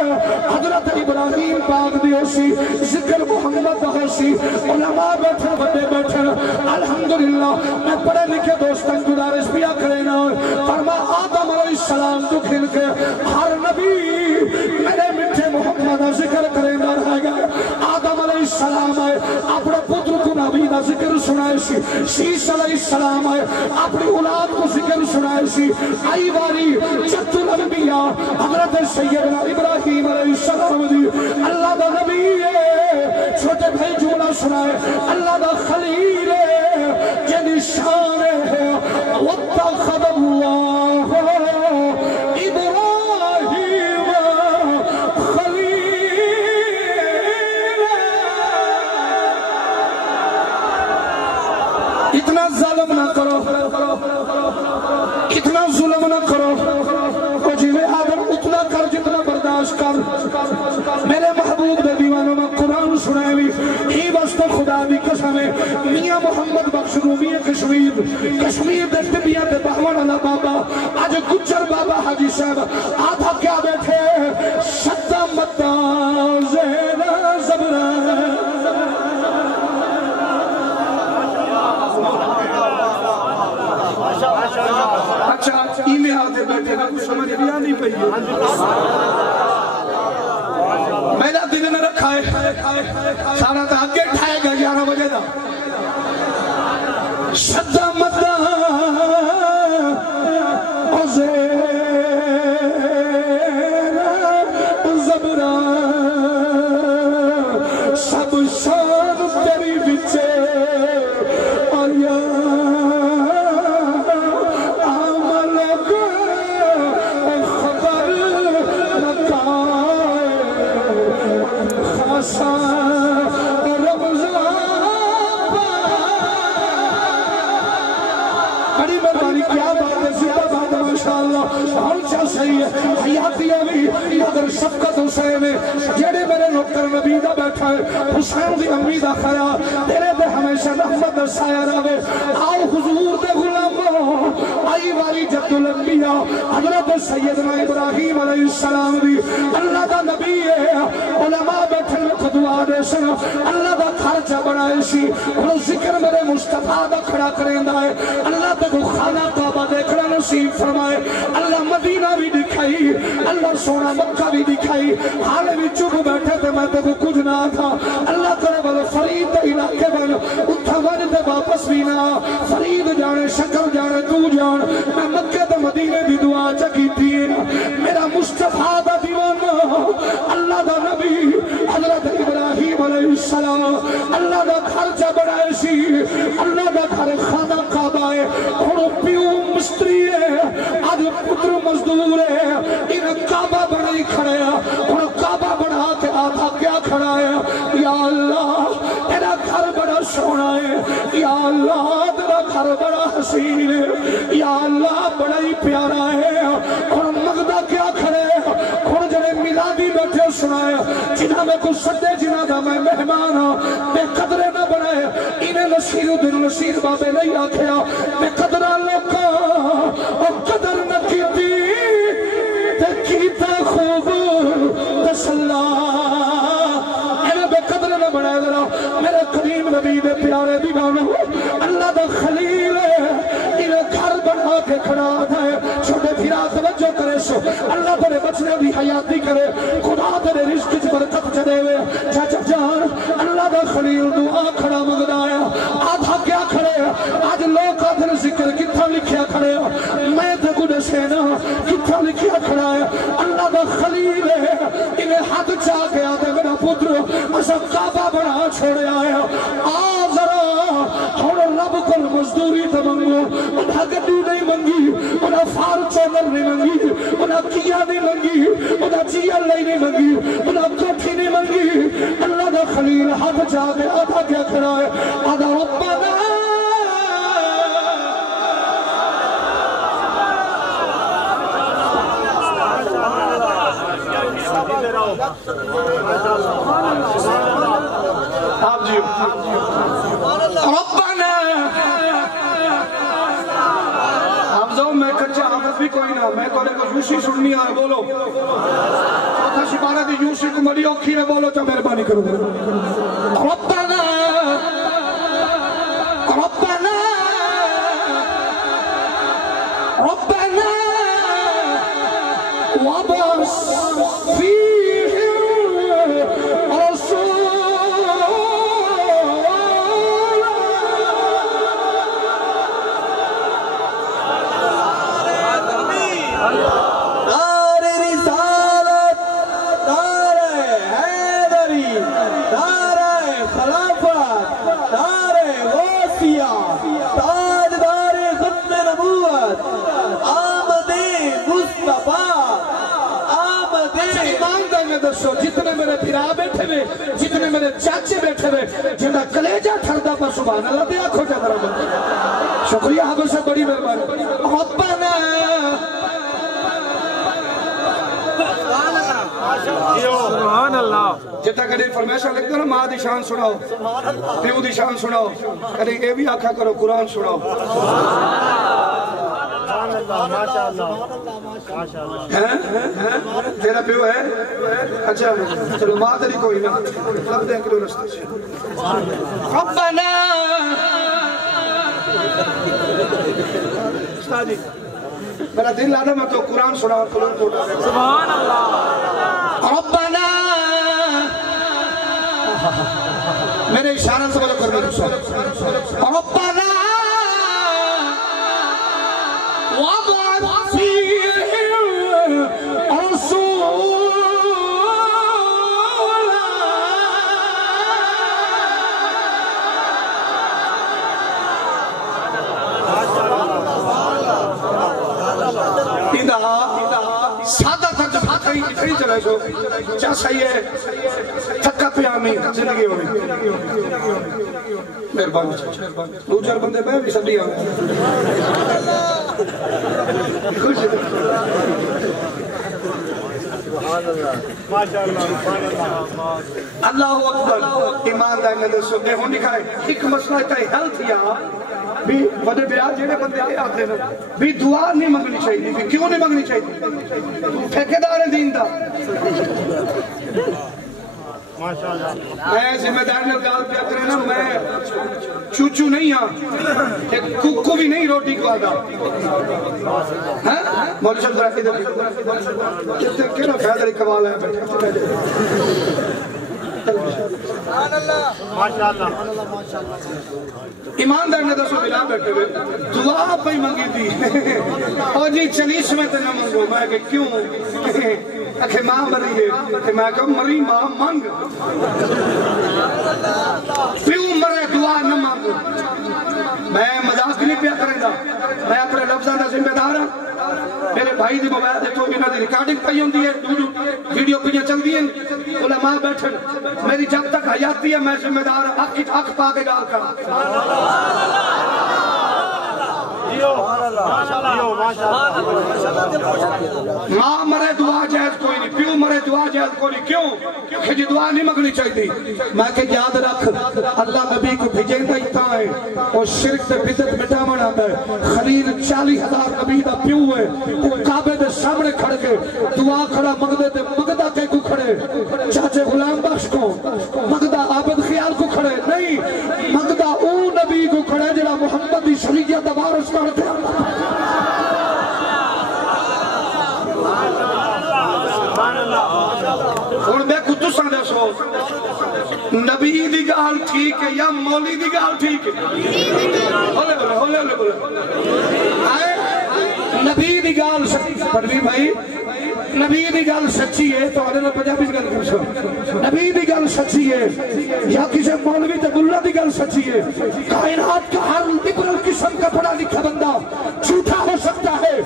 حضرت ابراہیم پاک دی ہوسی ذکر محمد ہوسی علماء بیٹھن بڑے بیٹھن الحمدللہ میں پڑھے لکھے دوستان گزارش پیا کرینا فرما آدم علیہ السلام تو کھل کے ہر نبی میرے مٹھے محمد ذکر کرینا رہ گئے آدم علیہ السلام آئے اپنے پتر کو نبی دا ذکر سنائے سی شیش علیہ السلام آئے اپنی اولاد کو ذکر سنائے سی آئی باری جت الانبیاء حضرت سیدنا ابراہیم علیہ السلام دی اللہ دا نبی ہے چھوٹے بھائی جملہ سنائے اللہ دا خلیل ہے جنی شان ہے واتخذ اللہ ابراہیم خلیل اتنا ظلم نہ کرو اتنا ظلم نہ کرو جیوے آدم اتنا کر جتنا برداشت کر میرے محبوب دے دیوانوں میں قرآن سنائے بھی ہی بس تو خدا بھی قسم ہے میاں محمد بخش رومی کشمیر دے طبیعت بہوان اللہ بابا آج گجر بابا حاجی صاحب آدھا کیا بیٹھے شدہ مدہ زیدہ زبرہ اچھا ایمیں آتے بیٹھے گا کچھ سمجھ لیا نہیں پہی میرا دل نہ رکھا ہے سارا تا آگے ٹھائے گا 11 بجے دا شدہ مدہ عزیر زبرہ سب شان تیری بچے آیا بڑی مہربانی کیا بات ہے زندہ بات ماشاءاللہ بہت چاہ صحیح ہے حیاتی ابھی اگر شفقت حسین ہے جیڑے میرے نوکر نبی دا بیٹھا ہے حسین دی امی دا خیال تیرے دے ہمیشہ رحمت دا سایہ راوے آؤ حضور دے غلاموں آئی والی جد الانبیاء حضرت سیدنا ابراہیم علیہ السلام دی اللہ دا نبی ہے علماء بیٹھن میں خدوا دے سن اللہ دا خرچہ بنائے سی اور ذکر میرے مصطفیٰ دا کھڑا کریں دائے اللہ تے کو خانہ کعبہ دیکھنا نصیب فرمائے اللہ مدینہ بھی دکھائی اللہ سونا مکہ بھی دکھائی حالے بھی چپ بیٹھے تھے میں تے کو کچھ نہ تھا اللہ کرے بلو فرید دے علاقے بن اتھا ون تے واپس بھی نہ فرید جانے شکر جانے تو جان میں مکہ تے مدینہ دی دعا چکی تھی میرا مصطفیٰ دا دیوانہ اللہ دا نبی حضرت ابراہیم علیہ السلام اللہ دا خرچہ بڑھائے سی اللہ دا گھر خانہ کعبہ ہے اور پیو مستری ہے آج پتر مزدور ہے انہیں کعبہ بڑھائی کھڑے ہیں اور کعبہ بڑھا کے آدھا کیا کھڑا ہے یا اللہ تیرا گھر بڑا سونا ہے یا اللہ تیرا گھر بڑا حسین ہے یا اللہ بڑا ہی پیارا ہے اور مغدہ کیا کھڑے اور جنہیں میلادی بیٹھے سنائے جنہاں میں کچھ سدے جنہاں دا میں مہمان ہوں بے قدرے نہ بنائے انہیں نصیر دن نصیر بابے نہیں آکھیا بے قدرہ لوکا اور قدر نہ کیتی تے کیتا خوب تسلا انہیں بے قدرے نہ بنائے ذرا میرے قدیم نبی دے پیارے دیوانوں اللہ دا خلیل ہے انہیں گھر بنا کے کھڑا ہے چھوٹے پھرا توجہ کرے سو اللہ تیرے بچنے بھی حیاتی کرے خدا تیرے رزق کی برکت چڑے ہوئے چاچا جان اللہ دا خلیل دعا کھڑا مگدایا آدھا کیا کھڑے آج لوگ آدھر ذکر کتھا لکھیا کھڑے میں تے گھڑے سینا کتھا لکھیا کھڑا ہے اللہ دا خلیل ہے انہیں حد چاہ کے آدھے میرا پتر اسا کعبہ بڑھا چھوڑے آیا ذرا ہون رب کل مزدوری تا منگو انہا گڈی نہیں منگی انہا فارچونر نہیں منگی انہا کیا نہیں منگی انہا چیل نہیں منگی انہا کوٹھی نہیں منگی اللہ دا خلیل حد چاہ کے آدھا کیا کھڑا ہے آدھا ربنا آپ جیو ربنا آپ جاؤ میں کچھ عادت بھی کوئی نہ میں کولے کو یوشی سننی آئے بولو چوتھا سپارہ دی یوسف بڑی اوکھی میں بولو تو مہربانی کرو ربنا ربنا ربنا وابعث فيهم رسولا دار رسالت دار حیدری دار خلافت دار غوثیہ تاجدار ختم نبوت آمد مصطفیٰ آمد ایماندار میں دسو جتنے میرے بھرا بیٹھے ہوئے جتنے میرے چاچے بیٹھے ہوئے جنہا کلیجہ ٹھردہ پر سبحان اللہ دیا کھوٹا درہ شکریہ ہم سے بڑی مہربانی ربنا سبحان اللہ جتا کدے فرمیشہ لکھتے نا ماں دی شان سناؤ پیو دی شان سناؤ کدے اے بھی آکھا کرو قرآن سناؤ تیرا پیو ہے اچھا چلو ماں تری کوئی نا لگ دیں کرو رستے سے ربنا میرا دل لانا میں تو قرآن سناؤ قرآن توڑا سبحان اللہ ربنا میرے اشارہ سے بولو کرنے ربنا وابعث فيهم رسولا سادہ تھا جب ہاتھ ہی چلے سو چاہ صحیح ہے تھکا پیامی زندگی ہوئی مہربانی دو چار بندے میں بھی سبھی آئے خوش اللہ اکبر ایماندار نے دسو بے ہونی کھائے ایک مسئلہ ہے ہیلتھ یا بھی وڈے بیاد جیڑے بندے کے آتے ہیں بھی دعا نہیں مانگنی چاہیے بھی کیوں نہیں مانگنی چاہیے تو ٹھیکیدار دین دا میں ذمہ دار نے گال پیا کرے نا میں چوچو نہیں ہاں ایک کوکو بھی نہیں روٹی کو آدھا مولی صاحب ذرا ادھر کیوں فیدر کمال ہے بیٹھے ایماندار نے دسو بلا بیٹھے ہوئے دعا پہ منگی تھی اور جی چلیس میں تے نہ منگو میں کہ کیوں کہ ماں مری ہے کہ میں کہا مری ماں مانگ پیوں مرے دعا نہ مانگو میں مذاق نہیں پیا کریں گا میں اپنے لفظاں دا ذمہ دار ہوں میرے بھائی دی موبائل دے تو انہاں دی ریکارڈنگ پئی ہوندی ہے ویڈیو پہ چل دی ہیں علماء بیٹھن میری جب تک حیاتی ہے میں ذمہ دار حق پا کے گال کر ماں مرے دعا جائز کوئی نہیں پیو مرے دعا جائز کوئی نہیں کیوں کہ جی دعا نہیں مگنی چاہیے میں کہ یاد رکھ اللہ نبی کو بھیجیں دا ہی تھا ہے اور شرک تے بدت مٹا منا ہے خلیل 40,000 نبی دا پیو ہے وہ کعبے دے سامنے کھڑ کے دعا کھڑا مگدے تے مگدہ کے کو کھڑے چاچے غلام بخش کو مگدہ عابد خیال کو کھڑے نہیں مگدہ او نبی کو کھڑے جڑا محمد دی شریعت دا وارث کرتے اور میں کتو سن دے سو نبی دی گال ٹھیک ہے یا مولی دی گال ٹھیک ہے ہولے نبی دی گال پروی بھائی نبی دی گل سچی ہے تو آنے پنجابی گل کر سو نبی دی گل سچی ہے یا کسی مولوی تے ملا دی گل سچی ہے کائنات کا ہر لبرل قسم کا پڑھا لکھا بندہ جھوٹا ہو سکتا ہے